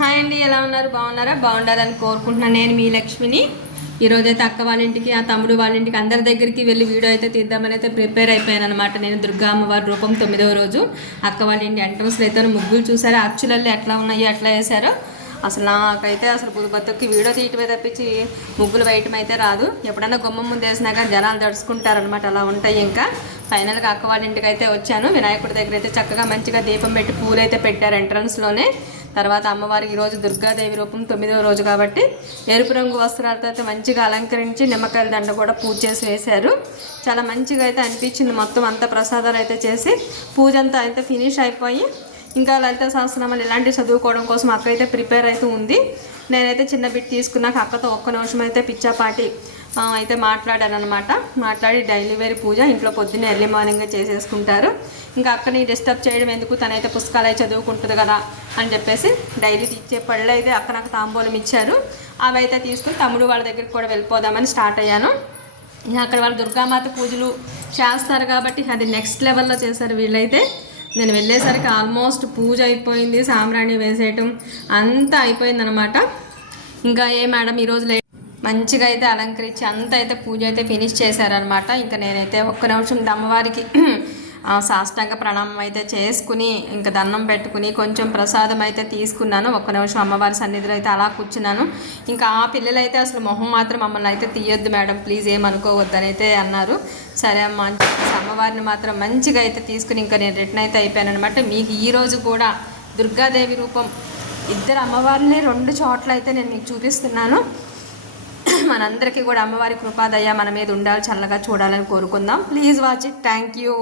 Hi అండి, ఎలా ఉన్నారు? బాగున్నారా? బాగుండాలని కోరుకుంటున్నాను. నేను మీ లక్ష్మిని. ఈరోజైతే అక్క వాళ్ళ ఇంటికి, ఆ తమ్ముడు వాళ్ళ ఇంటికి అందరి దగ్గరికి వెళ్ళి వీడియో అయితే తీద్దామని అయితే ప్రిపేర్ అయిపోయాను అనమాట. నేను దుర్గా అమ్మవారి రూపం 9వ రోజు అక్క వాళ్ళ ఇంటి ఎంట్రన్స్లో అయితే ముగ్గులు చూసారు. యాక్చువల్లీ ఎట్లా ఉన్నాయో ఎట్లా వేశారో అసలు నాకైతే అసలు బతుక్కి వీడియో తీయటమే తప్పించి ముగ్గులు వేయటం అయితే రాదు. ఎప్పుడైనా గుమ్మం ముందు వేసినా కానీ జనాలు దడుచుకుంటారనమాట. అలా ఉంటాయి. ఇంకా ఫైనల్గా అక్క వాళ్ళ ఇంటికి అయితే వచ్చాను. వినాయకుడి దగ్గర అయితే చక్కగా మంచిగా దీపం పెట్టి పూలు అయితే పెట్టారు ఎంట్రన్స్లోనే. తర్వాత అమ్మవారికి ఈరోజు దుర్గాదేవి రూపం 9వ రోజు కాబట్టి ఎరుపు రంగు వస్త్రాలతో అయితే మంచిగా అలంకరించి నిమ్మకాయల దండ కూడా పూజ చేసి వేశారు. చాలా మంచిగా అయితే అనిపించింది. మొత్తం అంతా ప్రసాదాలు అయితే చేసి పూజ అంతా అయితే ఫినిష్ అయిపోయి ఇంకా లలిత సహస్రనామాలు ఇలాంటివి చదువుకోవడం కోసం అక్క అయితే ప్రిపేర్ అయితే ఉంది. నేనైతే చిన్న బిట్ తీసుకున్నాక అక్కతో ఒక్క నిమిషం అయితే పిచ్చాపాటి అయితే మాట్లాడాను అనమాట. మాట్లాడి డైలీ వేర్ పూజ ఇంట్లో పొద్దున్నే ఎర్లీ మార్నింగ్గా చేసేసుకుంటారు. ఇంకా అక్కని డిస్టర్బ్ చేయడం ఎందుకు, తనైతే పుస్తకాలు అయితే చదువుకుంటుంది కదా అని చెప్పేసి డైలీ ఇచ్చే పళ్ళు అయితే అక్క నాకు తాంబూలం ఇచ్చారు. అవి అయితే తీసుకుని తమ్ముడు వాళ్ళ దగ్గరికి కూడా వెళ్ళిపోదామని స్టార్ట్ అయ్యాను. ఇంకా అక్కడ వాళ్ళు దుర్గామాత పూజలు చేస్తారు కాబట్టి అది నెక్స్ట్ లెవెల్లో చేశారు వీళ్ళైతే. నేను వెళ్ళేసరికి ఆల్మోస్ట్ పూజ అయిపోయింది, సాంబ్రాణి వేసేయటం అంతా అయిపోయిందనమాట. ఇంకా మేడం ఈరోజు మంచిగా అయితే అలంకరించి అంతా అయితే పూజ అయితే ఫినిష్ చేశారనమాట. ఇంకా నేనైతే ఒక్క నిమిషం అమ్మవారికి సాష్టాంగ ప్రణామం అయితే చేసుకుని ఇంకా దండం పెట్టుకుని కొంచెం ప్రసాదం అయితే తీసుకున్నాను. ఒక్క నిమిషం అమ్మవారి సన్నిధిలో అయితే అలా కూర్చున్నాను. ఇంకా ఆ పిల్లలు అయితే అసలు మొహం మాత్రం మమ్మల్ని అయితే తీయొద్దు మేడం, ప్లీజ్ ఏమనుకోవద్దని అయితే అన్నారు. సరే అమ్మ అని చెప్పేసి అమ్మవారిని మాత్రం మంచిగా అయితే తీసుకుని ఇంకా నేను రిటర్న్ అయితే అయిపోయాను అనమాట. మీకు ఈరోజు కూడా దుర్గాదేవి రూపం ఇద్దరు అమ్మవారిని 2 చోట్ల అయితే నేను మీకు చూపిస్తున్నాను. మనందరికీ కూడా అమ్మవారి కృపాదయ మన మీద ఉండాలి, చల్లగా చూడాలని కోరుకుందాం. Please watch it. Thank you.